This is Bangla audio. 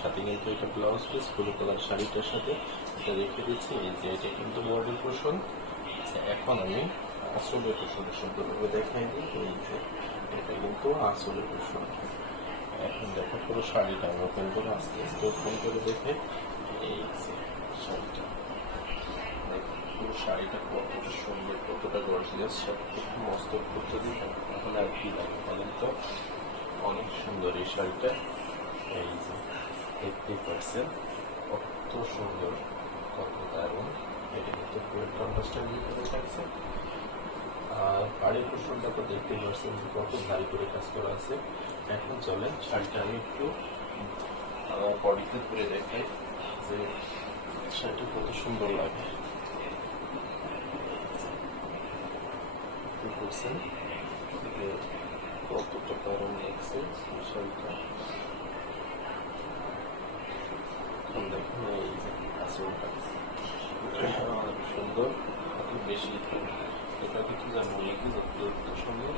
সাথে কিন্তু এটা ব্লাউজ পিস ব্লু কালার শাড়িটার সাথে এটা রেখে দিচ্ছি এই যে এটা কিন্তু বডি পোর্শন আচ্ছা, এখন আমি আসলের পোর্শনটা সুন্দরভাবে দেখাই দিই। এই যে এটা কিন্তু আসলের পোর্শন এখন দেখো পুরো শাড়িটা আমি ওপেন করে আস্তে আস্তে ওপেন করে দেখে এই যে শাড়িটা। পুরো শাড়িটা কতটা সুন্দর কতটা গর্জিয়াস সব কিছু মস্ত করতে দিই। এখন আর কি লাগে বলেন তো? অনেক সুন্দর এই শাড়িটা। এই যে দেখতে পারছেন কত সুন্দর কত দারুণ এটা কিন্তু পুরো কন্ট্রাস্টের ভিতরে থাকছে আর বাড়ির পোষণটা তো দেখতে পাচ্ছেন যে কত ভারী করে কাজ করা আছে। এখন চলেন, শাড়িটা আমি একটু বডিতে পরে দেখাই যে শাড়িটা কত সুন্দর লাগে। দেখতে পাচ্ছেন যে কতটা দারুণ লাগছে এই শাড়িটা দেখুন এই আসলটা অনেক সুন্দর এত বেশি এটা কিছু জানব কি সুন্দর